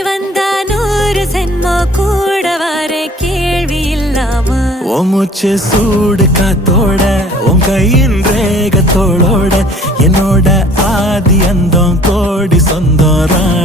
வந்தா 100 சென்மோ கூட வர கேள்வி இல்லாம மூச்சு சூடு காத்தோட உன் கையின் ரேகத்தோளோட என்னோட ஆதி அந்தம் கோடி சொந்தம்